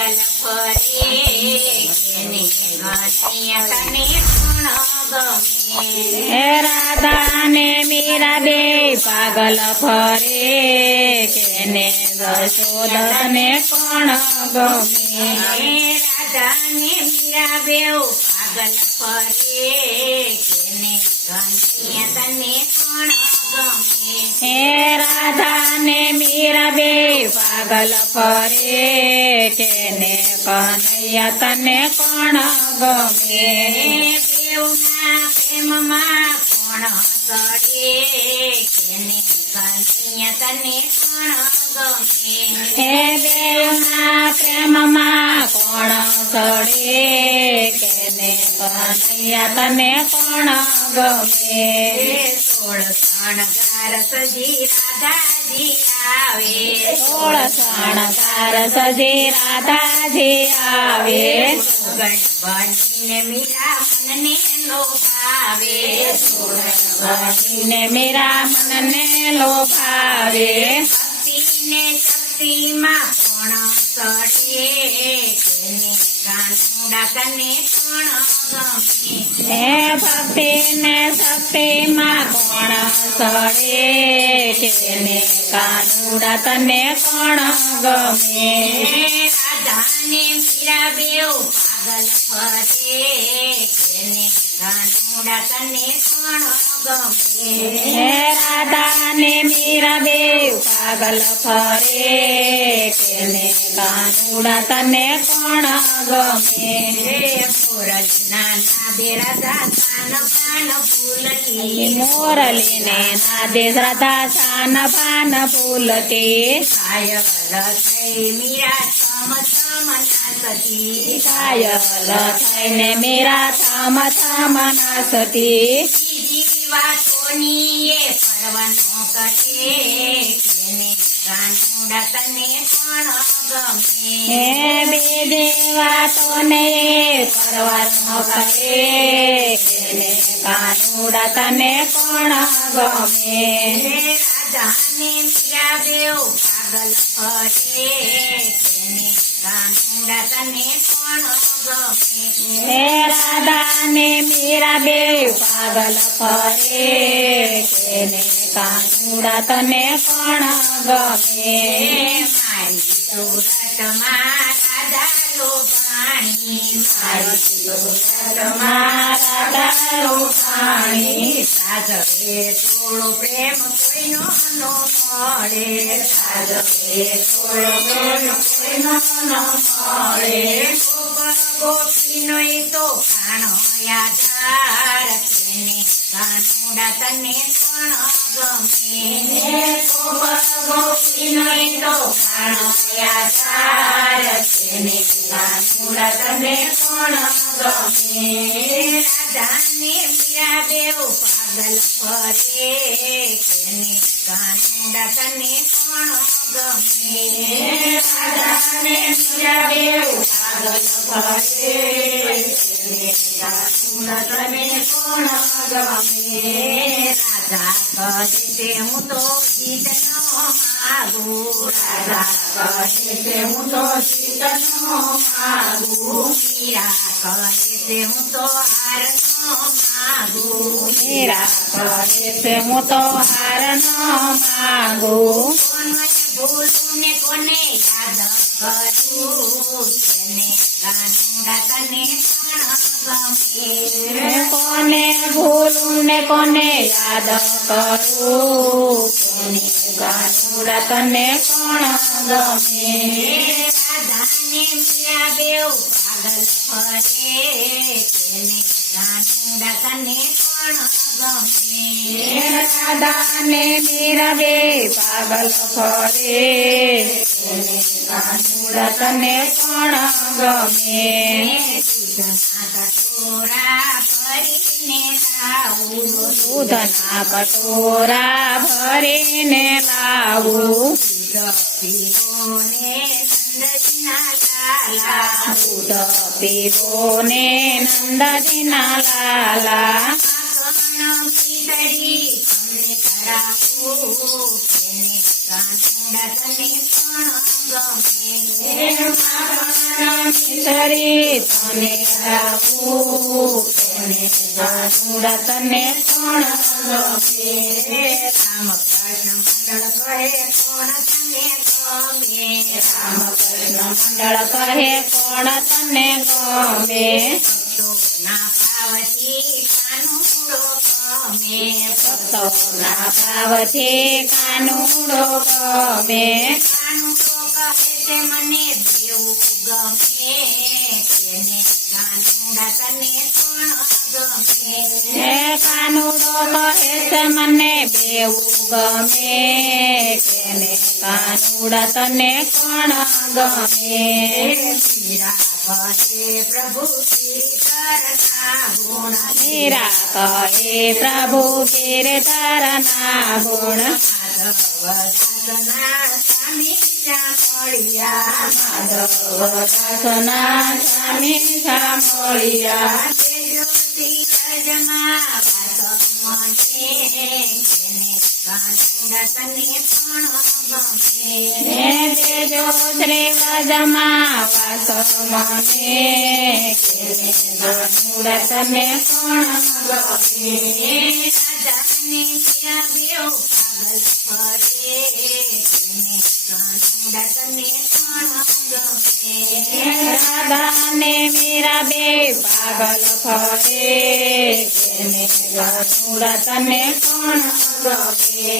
પાગલ ફરે કેને કનૈયા તને કોણ ગમે હે રાધા ને મીરા બે પાગલ ફરે કેને યશોદા તને કોણ ગમે હે રાધા ને મીરા બેઉ પાગલ ફરે કેને કનૈયા તને કોણ ગમે હે રાધા ને મીરા બે પાગલ ફરે કેને કનૈયા તને કોણ ગમે બેઉના પ્રેમમાં કોણ સડે કેને કનૈયા તને કોણ ગમે હે બેઉના પ્રેમમાં કોણ સડે કેને કનૈયા તને કોણ ગમે સોળ શણગાર સજી રાધાજી આવે સોળ શણગાર સજી રાધાજી આવે ગણ બનીને મીરા મનને લોભાવે બનીને મીરા મનને લોભાવે ભક્તિને શક્તિમાં કોણ સડે કેને કાનુડા તને કોણ ગમે હે ભક્તિ ને શક્તિમાં કોણ સડે કેને કાનુડા તને કોણ ગમે રાધાને મીરા બેઉ પાગલ ફરે કેને કાનુડા તને કોણ ગમે હે રાધા ને મીરા બે પાગલ ફરે કેને કાનુડા તને કોણ ગમે મોરલીના નાદે રાધા કાન પાન ફૂલતી મોરલી ને નાદે શ્રદ્ધા સાન પાન ફૂલતી પાયલ થઈ મીરા થમ થમ નાચતી ઘાયલ થઈને મીરા થમ થમ નાચતી બીજી વાતોની એ પરવાનો કરે કેને કાનુડા તને કોણ ગમે હે બીજી વાતોને પરવાનો કરે કેને કાનુડા તને કોણ ગમે રાધાને મીરા બેઉ પાગલ ફરે કેને કાનુડા તને કોણ ગમે હે રાધા ને મીરા બે પાગલ ફરે કેને કાનુડા તને કોણ ગમે મારી સુરતમાં રાધા લોભાણી મારી સુરતમાં રાધા લોભાણી સાગરે થોડો પ્રેમ કોઈનો ન મળે સાગરે થોડો પ્રેમ કોઈનો ન મળે ગોપીનો એ તો પ્રાણો યાદાર કેને કાનુડા તને કોણ ગમે ગોપીનો એ તો પ્રાણો યાદાર કેને કાનુડા તને કોણ ગમે રાધાને મીરા બેઉ પાગલ ફરે કેને કાનુડા તને કોણ ગમે રાધાને મીરા બેઉ પાગલ ફરે કેને કાનુડા તને કોણ ગમે રાધા કહે છે હું તો જીતનો માગું રાધા કહે છે હું તો જીતનો માગું મીરા કહે છે હું તો હારનો માગું મીરા કહે છે હું તો હાર ન માંગુ કોને ભૂલું ને કોને યાદ કરું કેને કાનુડા તને કોણ ગમે કોને ભૂલું ને કોને યાદ કરું કેને કાનુડા તને કોણ ગમે રાધાને મીરા બેઉ પાગલ ફરે કેને કાનુડા તને કોણ ગમે રાધા ને મીરા બે પાગલ ફરે કેને કાનુડા તને કોણ ગમે દૂધના કટોરા ભરીને લાવું દૂધના કટોરા ભરીને લાવું દૂધ પીવોને નંદજીના લાલા દૂધ પીવો ને નંદજીના લાલા માખણ ખીચડી તમને ધરાવું કેને કાનુડા તને પણ ગમે મિસરી તને ગાવું તેને કાનુડા તને પણ ગમે રામ કૃષ્ણ મંડળ કહે કોણ તને ગમે રામકૃષ્ણ મંડળ કહે કોણ તને ગમે ભક્તોના ભાવથી કાનુડો ગમે ભક્તોના ભાવથી કાનુડો ગમે કાનુડો કહે છે મને દેવું ગમે તેને કાનુડા તને પણ ગમે હે કાનુડો કહે છે મને બેવું ગમે તેને કાનુડા તને પણ ગમે મીરા કહે પ્રભુ ગીરધરના ગુણ મીરા કહે પ્રભુ ગિરધરના ગુણ માધવદાસના સ્વામી સાંભળ્યા માધવદાસના સ્વામી સાંભળ્યા તેજો ધીરજમાં વાત મને તેને કાનુડા તને પણ ગમે હે તેજો શ્રી વદમાં વાસ મને કેને કાનુડા તને પણ ગમે રાધાને મીરા બેઉ પાગલ ફરે તેને કાનુડા તને પણ ગમે રાધાને મીરા બે પાગલ ફરે તેને કાનુડા તને પણ ગમે